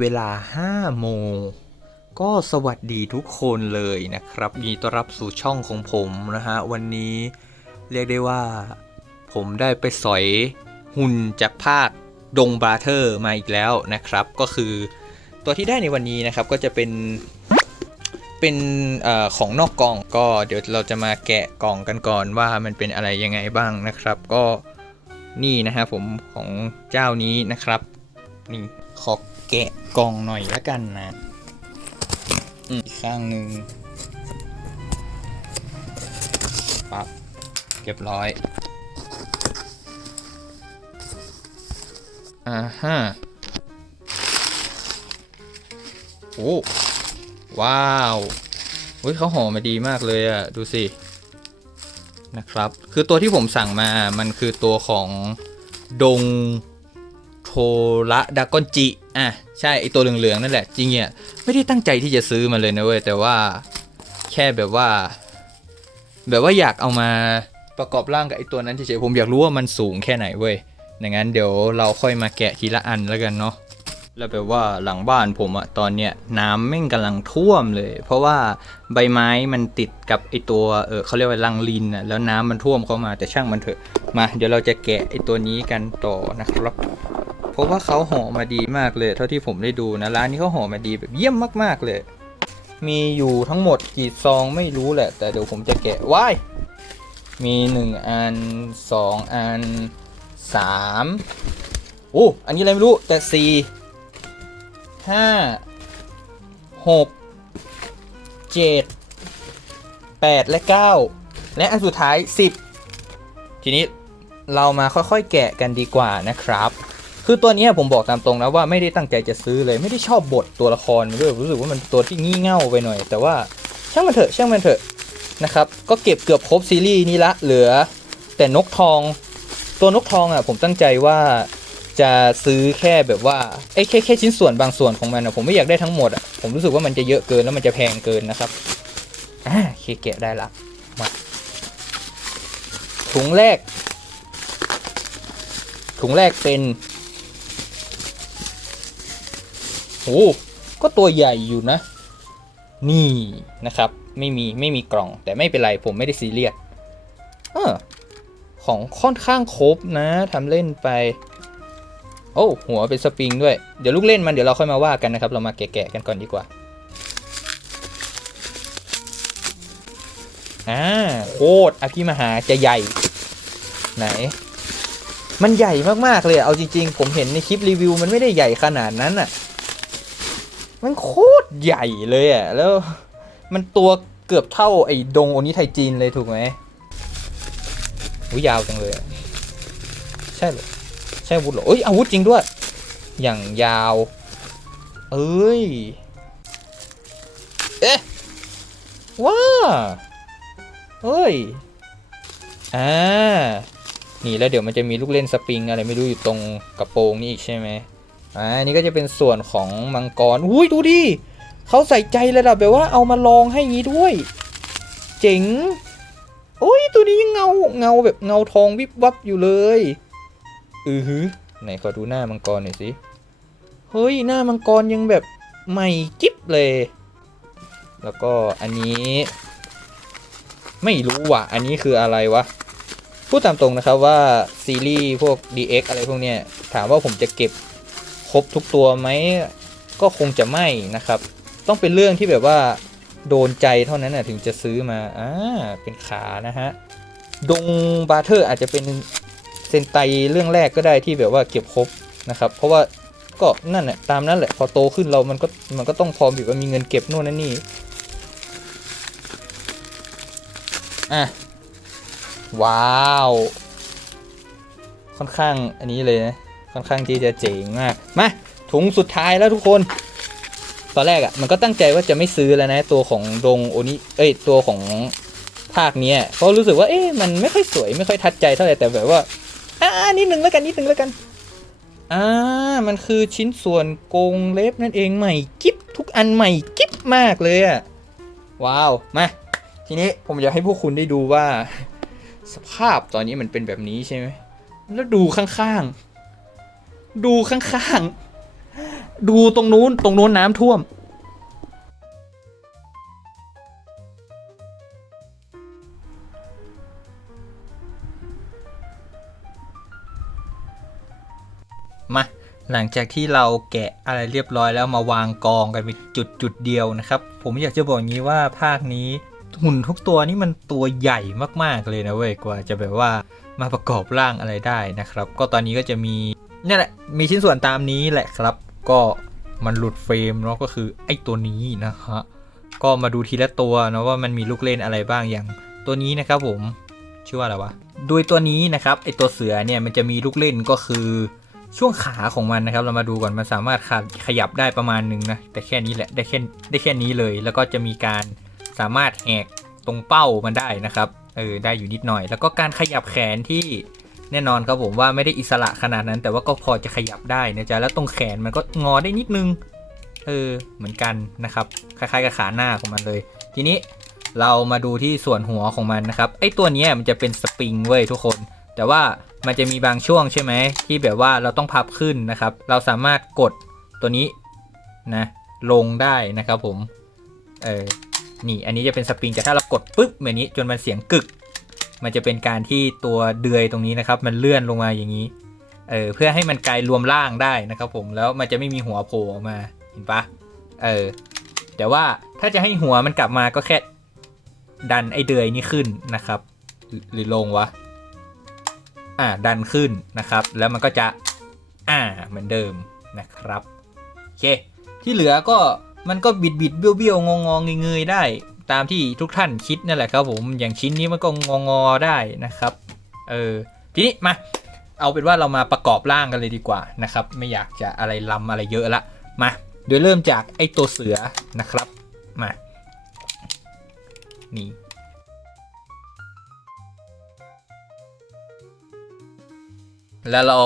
เวลา 5 โมง ก็สวัสดีทุกคนเลยนะครับยินดีต้อนรับสู่ช่องของผมนะฮะ วันนี้เรียกได้ว่า ผมได้ไปสอยหุ่นจากภาคดงบราเธอร์มาอีกแล้วนะครับ ก็คือตัวที่ได้ในวันนี้นะครับก็จะเป็นเป็นออของนอกกล่องก็เดี๋ยวเราจะมาแกะกล่องกันก่อนว่ามันเป็นอะไรยังไงบ้างนะครับ ก็นี่นะฮะผมของเจ้านี้นะครับนี่ขอ แกะกล่องหน่อยละกันนะอีกข้างหนึ่งปั๊บเรียบร้อย อ่าฮะโอ้ว้าวเฮ้ยเขาห่อมาดีมากเลยอะดูสิ นะครับ คือตัวที่ผมสั่งมา มันคือตัวของดงโทระดากอนจิ อะใช่ไอตัวเหลืองๆนั่นแหละจริงเนี่ยไม่ได้ตั้งใจที่จะซื้อมาเลยนะเว้ยแต่ว่าแค่แบบว่า แบบว่าอยากเอามาประกอบร่างกับไอตัวนั้นเฉยๆผมอยากรู้ว่ามันสูงแค่ไหนเว้ยดังนั้นเดี๋ยวเราค่อยมาแกะทีละอันแล้วกันเนาะแล้วแบบว่าหลังบ้านผมอะตอนเนี้ยน้ำแม่งกำลังท่วมเลย เพราะว่าใบไม้มันติดกับไอตัวเออเขาเรียกว่าลังลินอะแล้วน้ำมันท่วมเข้ามาแต่ช่างมันเถอะมา เดี๋ยวเราจะแกะไอตัวนี้กันต่อนะครับ ราะว่าเขาห่อมาดีมากเลย เท่าที่ผมได้ดูนะร้านนี้เขาห่อมาดีแบบเยี่ยมมากๆเลย มีอยู่ทั้งหมดกี่ซองไม่รู้แหละ แต่เดี๋ยวผมจะแกะว้ายมีหนึ่งอันสองอันสามโอ้อันนี้อะไรไม่รู้แต่สี่ห้าหกเจ็ดแปดและเก้าและอันสุดท้ายสิบทีนี้เรามาค่อยๆแกะกันดีกว่านะครับ คือตัวนี้ผมบอกตามตรงนะว่าไม่ได้ตั้งใจจะซื้อเลยไม่ได้ชอบบทตัวละครด้วยรู้สึกว่ามันตัวที่งี่เง่าไปหน่อย แต่ว่าช่างมันเถอะช่างมันเถอะนะครับก็เก็บเกือบครบซีรีส์นี้ละเหลือ แต่นกทอง ตัวนกทองอะผมตั้งใจว่าจะซื้อแค่แบบว่าไอ้แค่แค่ชิ้นส่วนบางส่วนของมันอะผมไม่อยากได้ทั้งหมดอะผมรู้สึกว่ามันจะเยอะเกินแล้วมันจะแพงเกินนะครับอ่าโอเคแกะได้ละมาถุงแรกถุงแรกเป็น โอ้ก็ตัวใหญ่อยู่นะ นี่นะครับ ไม่มีไม่มีกล่อง แต่ไม่เป็นไรผมไม่ได้ซีเรียสเออของค่อนข้างครบนะทำเล่นไป โอ้หัวเป็นสปริงด้วย เดี๋ยวลูกเล่นมันเดี๋ยวเราค่อยมาว่ากันนะครับ เรามาแกะๆกันก่อนดีกว่าอ่าโคตรอภิมหาจะใหญ่ ไหน มันใหญ่มากๆเลยเอาจริงๆ ผมเห็นในคลิปรีวิวมันไม่ได้ใหญ่ขนาดนั้นอะ มันโคตรใหญ่เลยอะ แล้วมันตัวเกือบเท่าไอ้ดงโอนิไทจีนเลยถูกไหมอุ้ยยาวจังเลย ใช่หรอ ใช่อาวุธหรอเอ้ยอาวุธจริงด้วย อย่างยาว เอ้ย เอ๊ะ ว้าเอ้ย อ่า นี่แล้วเดี๋ยวมันจะมีลูกเล่นสปริงอะไรไม่รู้อยู่ตรงกระโปรงนี่อีกใช่ไหม อ่านี่ก็จะเป็นส่วนของมังกรอุ้ยดูดิเขาใส่ใจระดับแบบว่าเอามาลองให้งี้ด้วย เจ๋งโอ้ยตัวนี้ยังเงาเงาแบบเงาทองวิบวับอยู่เลยอือหือไหนขอดูหน้ามังกรหน่อยสิเฮ้ยหน้ามังกรยังแบบใหม่กิ๊บเลย แล้วก็อันนี้ ไม่รู้ว่ะ อันนี้คืออะไรวะพูดตามตรงนะครับว่าซีรีส์พวก DX อะไรพวกเนี้ยถามว่าผมจะเก็บ ครบทุกตัวไหมก็คงจะไม่นะครับ ต้องเป็นเรื่องที่แบบว่า โดนใจเท่านั้นนะถึงจะซื้อมาอ่าเป็นขานะฮะดงบาร์เทอร์อาจจะเป็นเซนไตเรื่องแรกก็ได้ที่แบบว่าเก็บครบนะครับ เพราะว่าก็นั่นแหละตามนั้นแหละพอโตขึ้นเรามันก็มันก็ต้องพร้อมแบบว่ามีเงินเก็บโน่นนั่นนี่อะว้าว ค่อนข้างอันนี้เลยนะ ค่อนข้างที่จะเจ๋งมาก มาถุงสุดท้ายแล้วทุกคน ตอนแรกอะ่ะมันก็ตั้งใจว่าจะไม่ซื้อแล้วนะตัวของดงโอนิเอ้ยตัวของภาคเนี้ยเพราะรู้สึกว่าเอ๊ะมันไม่ค่อยสวยไม่ค่อยทัดใจเท่าไหร่แต่แบบว่าอ่านิดนึงแล้วกันนิดนึงแล้วกันอ่ามันคือชิ้นส่วนกรงเล็บนั่นเองใหม่กิ๊บทุกอันใหม่กิ๊บมากเลยอะว้าวมาทีนี้ผมอยากให้พวกคุณได้ดูว่า สภาพตอนนี้มันเป็นแบบนี้ใช่ไหมแล้วดูข้างๆ ดูข้างๆ ดูตรงนู้น ตรงนู้นน้ำท่วม มา หลังจากที่เราแกะอะไรเรียบร้อยแล้วมาวางกองกันเป็นจุดจุดๆเดียวนะครับ ผมอยากจะบอกอย่างนี้ว่าภาคนี้หุ่นทุกตัวนี่มันตัวใหญ่มากๆเลยนะเว้ยกว่าจะแบบว่ามาประกอบร่างอะไรได้นะครับ ก็ตอนนี้ก็จะมี เนี่ยแหละ มีชิ้นส่วนตามนี้แหละครับ ก็มันหลุดเฟรมเนาะก็คือไอ้ตัวนี้นะฮะก็มาดูทีละตัวนะว่ามันมีลูกเล่นอะไรบ้างอย่างตัวนี้นะครับผมชื่อว่าอะไรวะโดยตัวนี้นะครับไอตัวเสือเนี่ยมันจะมีลูกเล่นก็คือช่วงขาของมันนะครับ เรามาดูก่อนมันสามารถขขยับได้ประมาณหนึงนะแต่แค่นี้แหละได้แค่ได้แค่นี้เลย แล้วก็จะมีการสามารถแหกตรงเป้ามันได้นะครับเออได้อยู่นิดหน่อย แล้วก็การขยับแขนที่ แน่นอนครับผมว่าไม่ได้อิสระขนาดนั้น แต่ว่าก็พอจะขยับได้นะจ๊ะแล้วตรงแขนมันก็งอได้นิดนึงเออเหมือนกันนะครับคล้ายๆกับขาหน้าของมันเลย ทีนี้เรามาดูที่ส่วนหัวของมันนะครับไอ้ตัวนี้มันจะเป็นสปริงเว้ยทุกคน แต่ว่ามันจะมีบางช่วงใช่ไหมที่แบบว่าเราต้องพับขึ้นนะครับ เราสามารถกดตัวนี้นะลงได้นะครับผมเออนี่อันนี้จะเป็นสปริงแต่ถ้าเรากดปุ๊บแบบนี้จนมันเสียงกึก มันจะเป็นการที่ตัวเดือยตรงนี้นะครับ มันเลื่อนลงมาอย่างนี้ เออเพื่อให้มันกลายรวมร่างได้นะครับ ผมแล้วมันจะไม่มีหัวโผล่ออกมาเห็นปะเออแต่ว่าถ้าจะให้หัวมันกลับมาก็แค่ดันไอเดือยนี้ขึ้นนะครับ หรือลงวะอ่าดันขึ้นนะครับ แล้วมันก็จะอ่าเหมือนเดิมนะครับโอเคที่เหลือก็มันก็บิดบิดเบี้ยวเบี้ยวงองงเงยๆได้ ตามที่ทุกท่านคิดนั่นแหละครับผมอย่างชิ้นนี้มันก็งองอได้นะครับเออทีนี้มาเอาเป็นว่าเรามาประกอบร่างกันเลยดีกว่านะครับ ไม่อยากจะอะไรลำอะไรเยอะละมาโดยเริ่มจากไอ้ตัวเสือนะครับมานี่แล้วเรา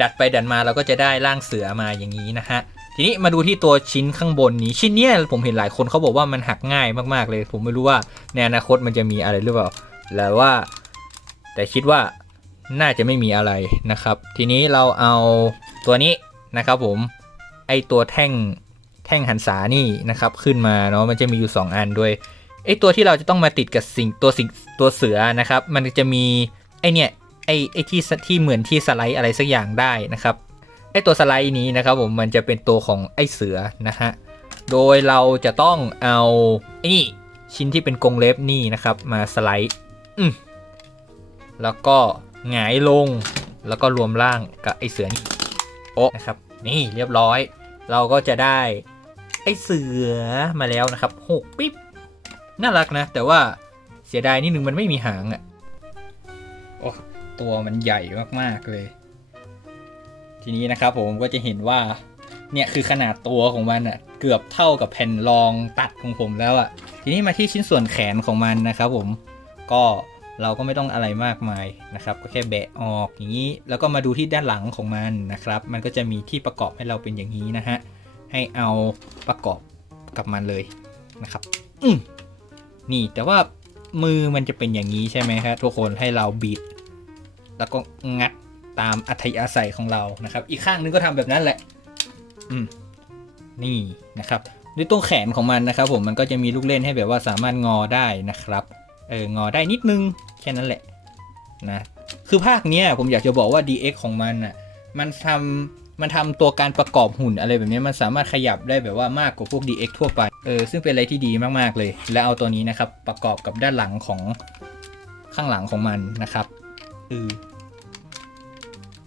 ดัดไปดัดมาเราก็จะได้ร่างเสือมาอย่างนี้นะฮะ ทีนี้มาดูที่ตัวชิ้นข้างบนนี้ชิ้นเนี้ยผมเห็นหลายคนเขาบอกว่ามันหักง่ายมากๆเลย ผมไม่รู้ว่าในอนาคตมันจะมีอะไรหรือเปล่าแล้วว่า แต่คิดว่าน่าจะไม่มีอะไรนะครับ ทีนี้เราเอาตัวนี้นะครับผมไอตัวแท่งแท่งหันษานี่นะครับขึ้นมาเนาะมันจะมีอยู่ 2 อันด้วยไอตัวที่เราจะต้องมาติดกับสิ่งตัวสิ่งตัวเสือนะครับ มันจะมีไอเนี่ยไอไอที่ที่เหมือนที่สไลด์อะไรสักอย่างได้นะครับ ไอ้ตัวสไลด์นี้นะครับผมมันจะเป็นตัวของไอ้เสือนะฮะ โดยเราจะต้องเอาไอ้นี่ชิ้นที่เป็นกรงเล็บนี่นะครับมาสไลด์อืมแล้วก็หงายลงแล้วก็รวมร่างกับไอ้เสือนี่โอ้นะครับ นี่เรียบร้อย เราก็จะได้ไอ้เสือมาแล้วนะครับหกปิ๊บน่ารักนะ แต่ว่าเสียดายนิดนึงมันไม่มีหางอะโอ้ตัวมันใหญ่มากๆเลย ทีนี้นะครับผมก็จะเห็นว่าเนี่ยคือขนาดตัวของมันอะ่ะเกือบเท่ากับแผ่นรองตัดของผมแล้วอะ่ะ ทีนี้มาที่ชิ้นส่วนแขนของมันนะครับผมก็เราก็ไม่ต้องอะไรมากมายนะครับ ก็แค่แบะออกอย่างนี้ แล้วก็มาดูที่ด้านหลังของมันนะครับ มันก็จะมีที่ประกอบให้เราเป็นอย่างนี้นะฮะให้เอาประกอบกับมันเลยนะครับอืมนี่แต่ว่ามือมันจะเป็นอย่างนี้ใช่ไหมครับทุกคนให้เราบีบแล้วก็งัด ตามอัธยาศัยของเรานะครับ อีกข้างนึงก็ทำแบบนั้นแหละ อืม นี่นะครับด้วยตรงแขนของมันนะครับ ผมมันก็จะมีลูกเล่นให้แบบว่าสามารถงอได้นะครับ เอองอได้นิดนึงแค่นั้นแหละนะ คือภาคเนี้ยผมอยากจะบอกว่า DX ของมันอะ มันทำมันทำตัวการประกอบหุ่นอะไรแบบนี้มันสามารถขยับได้แบบว่ามากกว่าพวก DX ทั่วไป เออซึ่งเป็นอะไรที่ดีมากๆเลย แล้วเอาตัวนี้นะครับ ประกอบกับด้านหลังของข้างหลังของมันนะครับคือ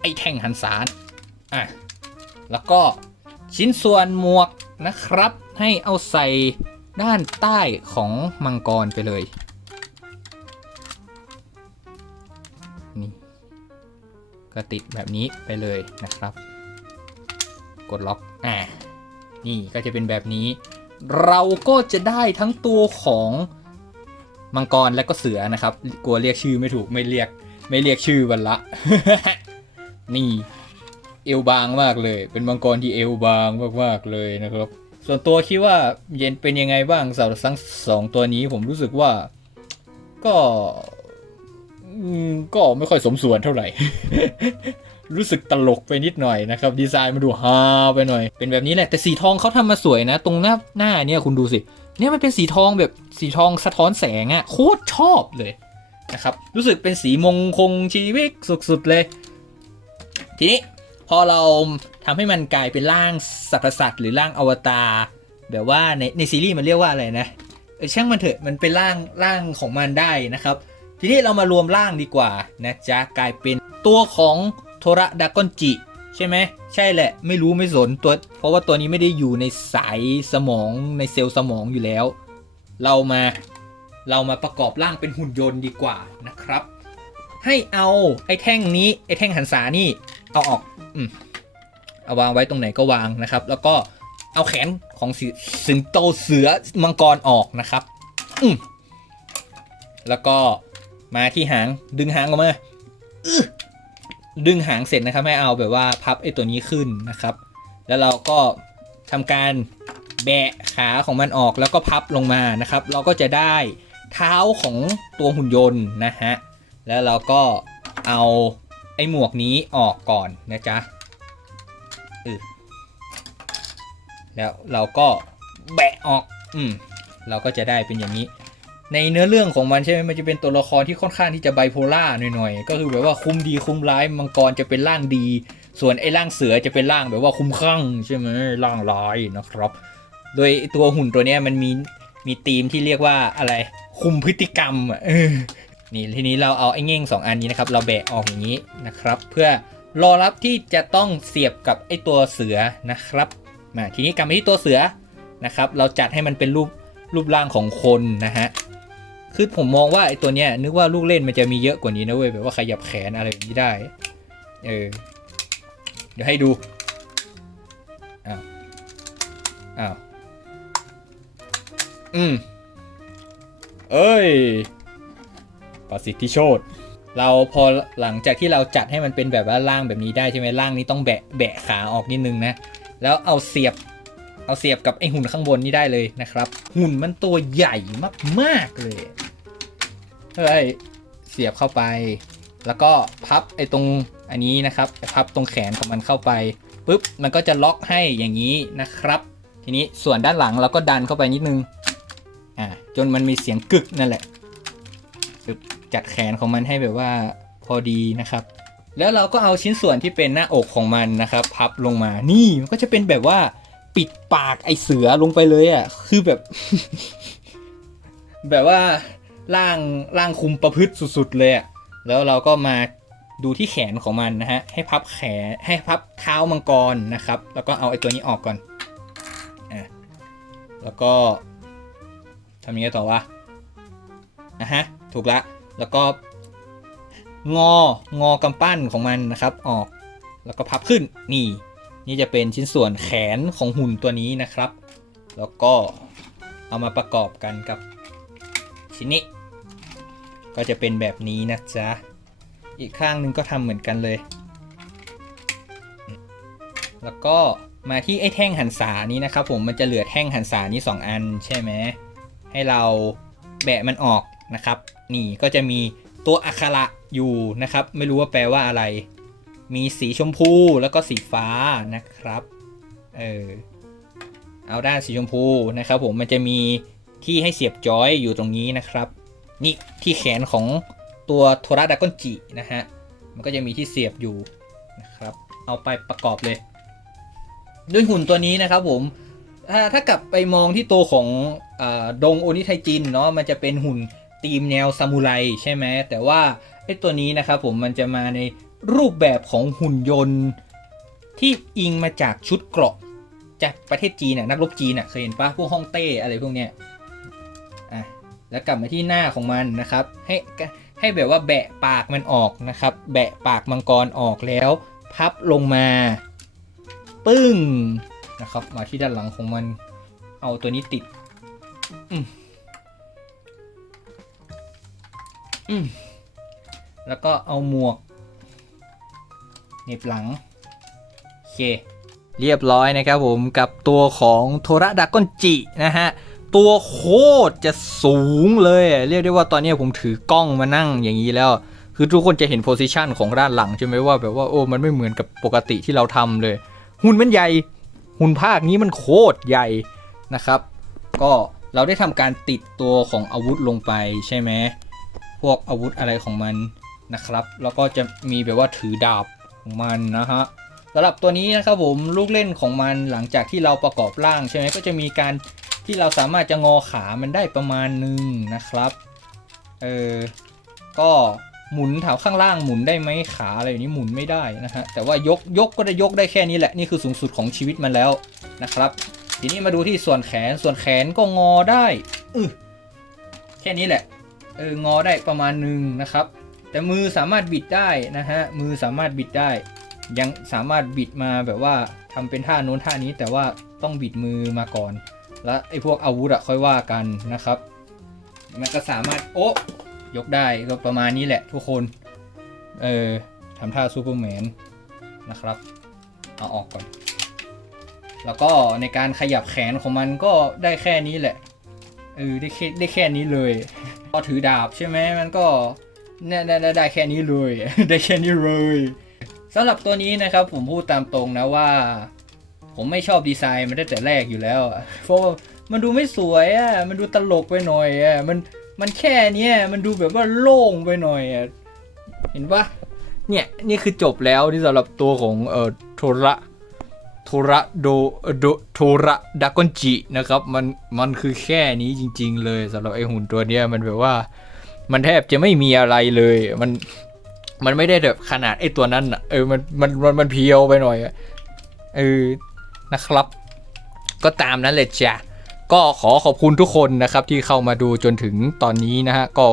อ้แท่งหันสารอะแล้วก็ชิ้นส่วนหมวกนะครับ ให้เอาใส่ด้านใต้ของมังกรไปเลยนี่ก็ติดแบบนี้ไปเลยนะครับ กดล็อกอ่านี่ก็จะเป็นแบบนี้ เราก็จะได้ทั้งตัวของมังกรและก็เสือนะครับ กลัวเรียกชื่อไม่ถูกไม่เรียกไม่เรียกชื่อวันละ นี่เอวบางมากเลย เป็นมังกรที่เอวบางมากๆเลยนะครับ ส่วนตัวคิดว่าเย็นเป็นยังไงบ้างสำหรับทั้งสองตัวนี้ผมรู้สึกว่าก็ก็ไม่ค่อยสมส่วนเท่าไหร่ รู้สึกตลกไปนิดหน่อยนะครับ ดีไซน์มาดูฮาไปหน่อย เป็นแบบนี้แหละ แต่สีทองเขาทำมาสวยนะ ตรงหน้าหน้าเนี่ยคุณดูสิ เนี่ยมันเป็นสีทองแบบสีทองสะท้อนแสงอะโคตรชอบเลยนะครับ รู้สึกเป็นสีมงคงชีวิตสุดๆเลย ทีนี้พอเราทำให้มันกลายเป็นร่างสรรพสัตว์หรือร่างอวตารแบบว่าในในซีรีส์มันเรียกว่าอะไรนะช่างมันเถอะมันเป็นร่างร่างของมันได้นะครับ ทีนี้เรามารวมร่างดีกว่านะจ๊ะกลายเป็นตัวของโทระดากอนจิใช่ไหมใช่แหละไม่รู้ไม่สนตัว เพราะว่าตัวนี้ไม่ได้อยู่ในสายสมองในเซลล์สมองอยู่แล้ว เรามาเรามาประกอบร่างเป็นหุ่นยนต์ดีกว่านะครับ ให้เอาไอ้แท่งนี้ไอ้แท่งหันษานี่เอาออกอืมเอาวางไว้ตรงไหนก็วางนะครับ แล้วก็เอาแขนของสิสิงโตเสือมังกรออกนะครับ อืมแล้วก็มาที่หางดึงหางออกมาอือดึงหางเสร็จนะครับให้เอาแบบว่าพับไอ้ตัวนี้ขึ้นนะครับ แล้วเราก็ทำการแบะขาของมันออกแล้วก็พับลงมานะครับ เราก็จะได้เท้าของตัวหุ่นยนต์นะฮะ แล้วเราก็เอาไอ้หมวกนี้ออกก่อนนะจ๊ะอือแล้วเราก็แบะออก อืม เราก็จะได้เป็นอย่างนี้ ในเนื้อเรื่องของมันใช่ไหมมันจะเป็นตัวละครที่ค่อนข้างที่จะไบโพล่าหน่อยๆ ก็คือแบบว่าคุมดีคุมร้ายมังกรจะเป็นร่างดี ส่วนไอ้ร่างเสือจะเป็นร่างแบบว่าคุมข้างใช่ไหมร่างร้ายนะครับ โดยตัวหุ่นตัวเนี้ยมันมีมีธีมที่เรียกว่าอะไร คุมพฤติกรรมอะ นี่ทีนี้เราเอาไอ้เง่งสองอันนี้นะครับ เราแบะออกอย่างนี้นะครับ เพื่อรอรับที่จะต้องเสียบกับไอ้ตัวเสือนะครับมาทีนี้กลับมาที่ตัวเสือนะครับ เราจัดให้มันเป็นรูปรูปร่างของคนนะฮะคือผมมองว่าไอ้ตัวเนี้ยนึกว่าลูกเล่นมันจะมีเยอะกว่านี้นะเว้ยแบบว่าขยับแขนอะไรแบบนี้ได้เออเดี๋ยวให้ดูอ้าวอ้าวอืมเอ้ย ประสิทธิโชตเราพอหลังจากที่เราจัดให้มันเป็นแบบว่าร่างแบบนี้ได้ใช่ไหมร่างนี้ต้องแบะแบะขาออกนิดนึงนะ แล้วเอาเสียบเอาเสียบกับไอหุ่นข้างบนนี้ได้เลยนะครับ หุ่นมันตัวใหญ่มากๆเลยเฮ้ยเสียบเข้าไป แล้วก็พับไอตรงอันนี้นะครับพับตรงแขนของมันเข้าไปปุ๊บมันก็จะล็อกให้อย่างนี้นะครับ ทีนี้ส่วนด้านหลังเราก็ดันเข้าไปนิดนึงอ่าจนมันมีเสียงกึกนั่นแหละ จัดแขนของมันให้แบบว่าพอดีนะครับ แล้วเราก็เอาชิ้นส่วนที่เป็นหน้าอกของมันนะครับ พับลงมานี่มันก็จะเป็นแบบว่าปิดปากไอเสือลงไปเลยอะ่ะคือแบบ แบบว่าร่างร่างคุมประพฤติสุดๆเลยอะ่ะแล้วเราก็มาดูที่แขนของมันนะฮะให้พับแขนให้พับเท้ามังกรนะครับ แล้วก็เอาไอตัวนี้ออกก่อนอะแล้วก็ทำยังไงต่อวะนะฮะถูกละ แล้วก็งองอกำปั้นของมันนะครับ ออกแล้วก็พับขึ้นนี่ นี่จะเป็นชิ้นส่วนแขนของหุ่นตัวนี้นะครับ แล้วก็เอามาประกอบกันกับชิ้นนี้ ก็จะเป็นแบบนี้นะจ๊ะอีกข้างหนึ่งก็ทำเหมือนกันเลย แล้วก็มาที่ไอ้แท่งหันษานี้นะครับผมมันจะเหลือแท่งหันษานี้ 2 อันใช่ไหมให้เราแบะมันออกนะครับ นี่ก็จะมีตัวอักขระอยู่นะครับ ไม่รู้ว่าแปลว่าอะไร มีสีชมพูแล้วก็สีฟ้านะครับ เออเอาด้านสีชมพูนะครับ ผมมันจะมีที่ให้เสียบจอยอยู่ตรงนี้นะครับ นี่ที่แขนของตัวโทระดากอนจินะฮะมันก็จะมีที่เสียบอยู่นะครับ เอาไปประกอบเลย ด้วยหุ่นตัวนี้นะครับผมถ้าถ้ากลับไปมองที่ตัวของอดงโอนิไทจินเนาะมันจะเป็นหุ่น ตีมแนวซามูไรใช่ไหมแต่ว่าไอ้ตัวนี้นะครับผมมันจะมาในรูปแบบของหุ่นยนต์ ที่อิงมาจากชุดเกราะจากประเทศจีนน่ะนักรบจีนน่ะเคยเห็นปะพวกฮ่องเต้อะไรพวกเนี้ยอะแล้วกลับมาที่หน้าของมันนะครับ ให้ให้แบบว่าแบะปากมันออกนะครับ แบะปากมังกรออกแล้ว พับลงมา ปึ้งนะครับ มาที่ด้านหลังของมัน เอาตัวนี้ติด อืม แล้วก็เอาหมวกเน็บหลัง โอเค เรียบร้อยนะครับผมกับตัวของโทระดากอนจินะฮะ ตัวโคตรจะสูงเลย เรียกได้ว่าตอนนี้ผมถือกล้องมานั่งอย่างนี้แล้ว คือทุกคนจะเห็นโพซิชันของด้านหลังใช่ไหมว่าแบบว่าโอ้มันไม่เหมือนกับปกติที่เราทำเลย หุ่นมันใหญ่ หุ่นภาคนี้มันโคตรใหญ่นะครับ ก็เราได้ทำการติดตัวของอาวุธลงไปใช่ไหม วกอาวุธอะไรของมันนะครับ แล้วก็จะมีแบบว่าถือดาบของมันนะฮะสำหรับตัวนี้นะครับผมลูกเล่นของมันหลังจากที่เราประกอบร่างใช่ไหมก็จะมีการที่เราสามารถจะงอขามันได้ประมาณหนึ่งนะครับเออก็หมุนแถวข้างล่างหมุนได้ไหมขาอะไรอย่างนี้หมุนไม่ได้นะฮะแต่ว่ายกยกก็ได้ยกได้แค่นี้แหละนี่คือสูงสุดของชีวิตมันแล้วนะครับ ทีนี้มาดูที่ส่วนแขนส่วนแขนก็งอได้อแค่นี้แหละ เอองอได้ประมาณหนึ่งนะครับ แต่มือสามารถบิดได้นะฮะมือสามารถบิดได้ ยังสามารถบิดมาแบบว่าทำเป็นท่าโน้นท่านี้แต่ว่าต้องบิดมือมาก่อน แล้วไอ้พวกอาวุธอะค่อยว่ากันนะครับ มันก็สามารถโอ๊ะยกได้ก็ประมาณนี้แหละทุกคน เออทำท่าซูเปอร์แมนนะครับเอาออกก่อน แล้วก็ในการขยับแขนของมันก็ได้แค่นี้แหละ เออได้แค่ได้แค่นี้เลย อถือดาบใช่ไหมมันก็ได้ได้ได้แค่นี้เลย ได้แค่นี้เลยสำหรับตัวนี้นะครับผมพูดตามตรงนะว่า ผมไม่ชอบดีไซน์มันได้แต่แรกอยู่แล้วเพราะว่ามันดูไม่สวยอะมันดูตลกไปหน่อยอะมันมันแค่เนี้ยมันดูแบบว่าโล่งไปหน่อยอะเห็นปะเนี่ยนี่คือจบแล้วที่สำหรับตัวของเอ่อโทระ โทระโดโดโทระดากอนจินะครับมันมันคือแค่นี้จริง ๆ เลยสำหรับไอหุ่นตัวเนี้ยมันแบบว่า มันแทบจะไม่มีอะไรเลยมันมันไม่ได้แบบขนาดไอตัวนั้นอะเออมันมันมันมันเพียวไปหน่อยอะเออนะครับ ก็ตามนั้นเลยจ้ะก็ขอขอบคุณทุกคนนะครับที่เข้ามาดูจนถึงตอนนี้นะฮะก็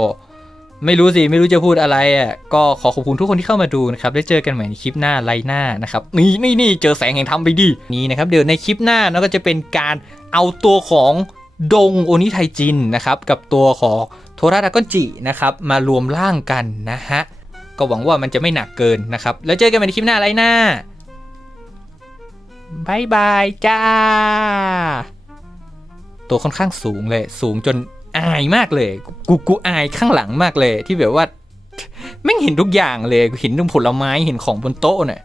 ไม่รู้สิไม่รู้จะพูดอะไรอะก็ขอขอบคุณทุกคนที่เข้ามาดูนะครับได้เจอกันใหม่ในคลิปหน้าไลน์หน้านะครับนี่นี่นี่เจอแสงแห่งธรรมไปดินี่นะครับเดี๋ยวในคลิปหน้านะก็จะเป็นการเอาตัวของดงโอนิไทจินนะครับกับตัวของโทราดากอนจินะครับมารวมร่างกันนะฮะก็หวังว่ามันจะไม่หนักเกินนะครับแล้วเจอกันใหม่ในคลิปหน้าไลน์หน้าบายบายจ้า ตัวค่อนข้างสูงเลย สูงจน อายมากเลย กูกูอายข้างหลังมากเลยที่แบบว่าไม่เห็นทุกอย่างเลยเห็นตรงผลไม้เห็นของบนโต๊ะเนี่ย